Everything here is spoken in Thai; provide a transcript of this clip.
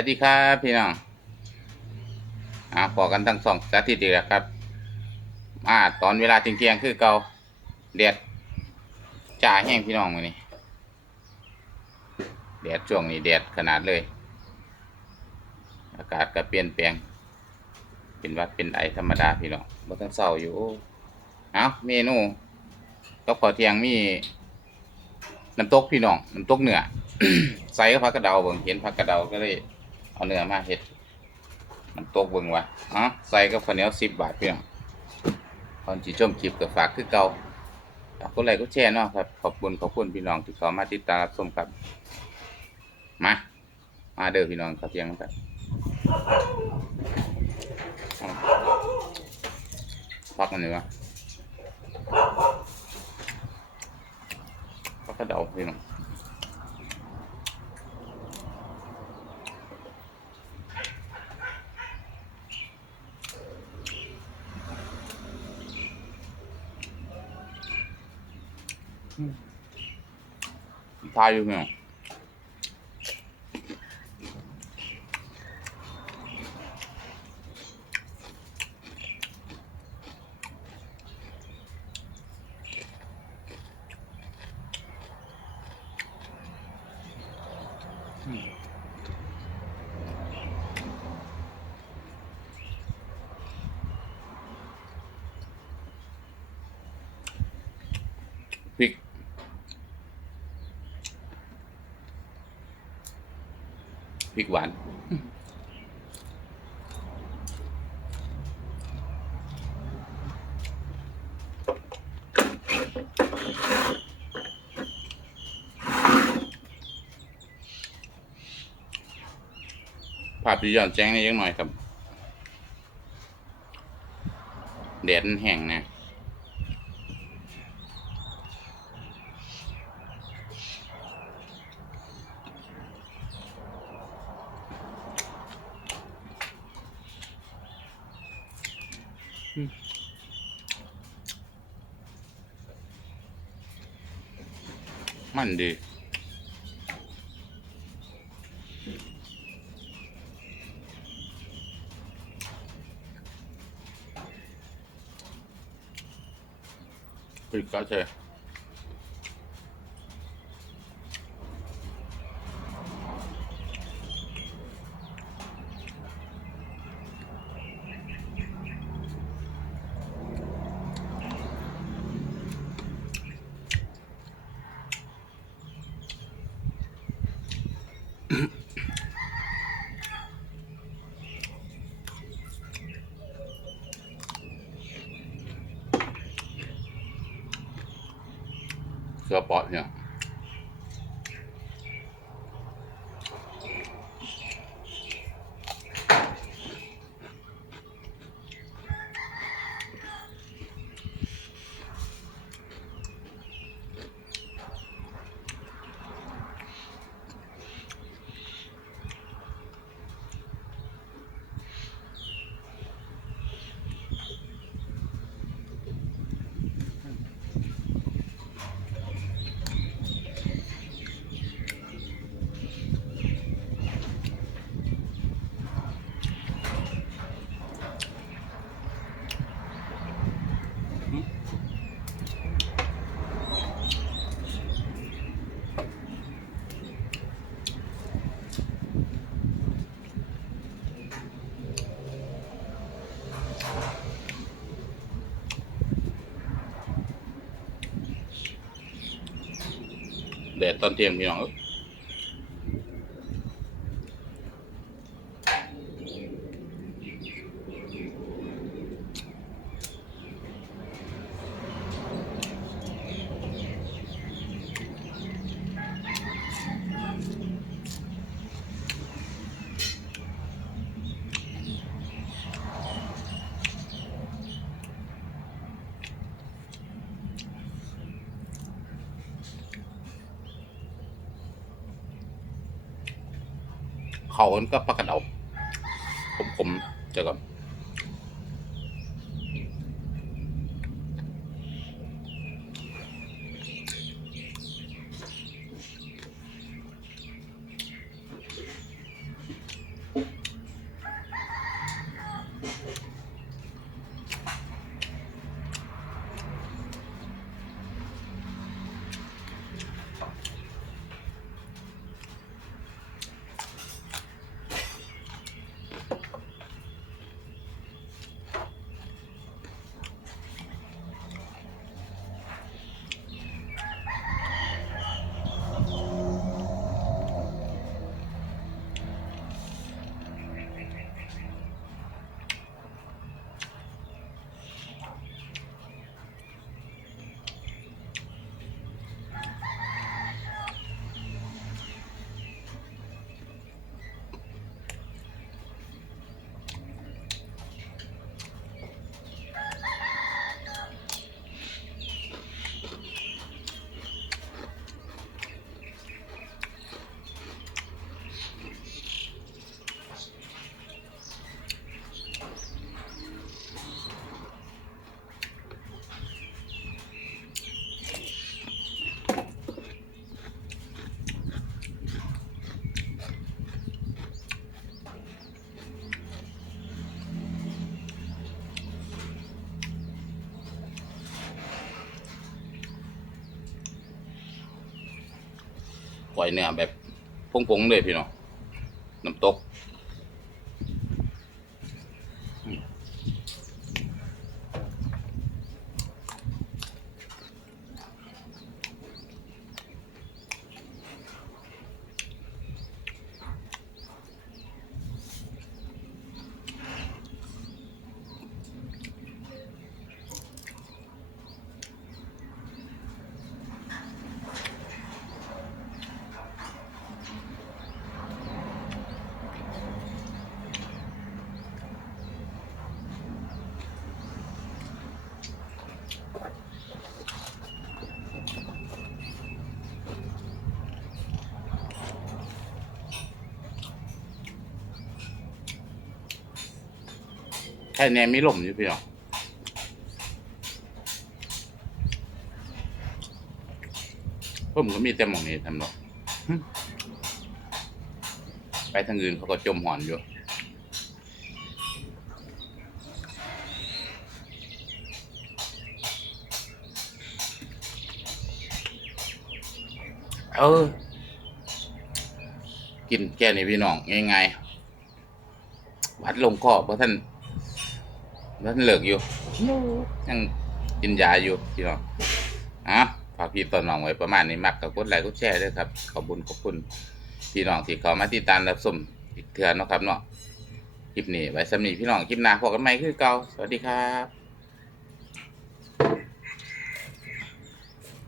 วัสดีครับพี่น้องพอกันทั้งสองสาธิตดีแล้วครับตอนเวลาเที่ยงคือเก่าแดดจ้าแห้งพี่น้องมื้อนี้แดดช่วงนี้แดดขนาดเลยอากาศก็เปลี่ยนแปลงเป็นหวัดเป็นไอธรรมดาพี่น้องบ่ต้องเศร้าอยู่เมนูกับข้าวเที่ยงมีน้ำตกพี่น้องน้ำตกเนื้อ ใส่กับผักกระเดาเบิ่งเห็นผักกระเดาก็เลยเอาเนื้อมาเฮ็ดน้ำตกเบิ่งว่าใส่กับข้าวเหนียว10 บาทพี่น้องก่อนสิชมคลิปก็ฝากคือเก่าฝากกดไลค์กดแชร์เนาะครับขอบคุณพี่น้องที่เข้ามาติดตามรับชมครับมาเด้อพี่น้องข้าวเที่ยงครับพักอันนี้วะพักกระเดาพี่น้องทายอยู่พี่น้องพริกหวานภาพดีย้อนแจ้งนิดหน่อยครับแดดแห้งนะมันดีพริกก็ใช่เสือปอดเนี่ยแดดตอนเที่ยงพี่น้องเขาก็พักกระเดาผมเจอก่อน ก่อยเนื้อแบบพงๆเลยพี่น้องน้ำตกแค่แนมีลมอยู่พี่น้องผมก็มีแต่หมองนี้ทำหรอกไปทางอื่นเขาก็จมหอนอยู่กินแค่นี้พี่น้องง่ายๆวัดลงคอเพราะท่านเลิกอยู่ยังกินยาอยู่พี่น้องฝากพี่ตอนน้องไว้ประมาณนี้มักกับกดไลค์กดแชร์ด้วยครับขอบคุณพี่น้องที่เขามาติดตามรับชมอีกเทื่อเนาะครับเนาะคลิปนี้ไว้สำหรับพี่น้องคลิปหน้าพบกันใหม่คือเก่าสวัสดีครับ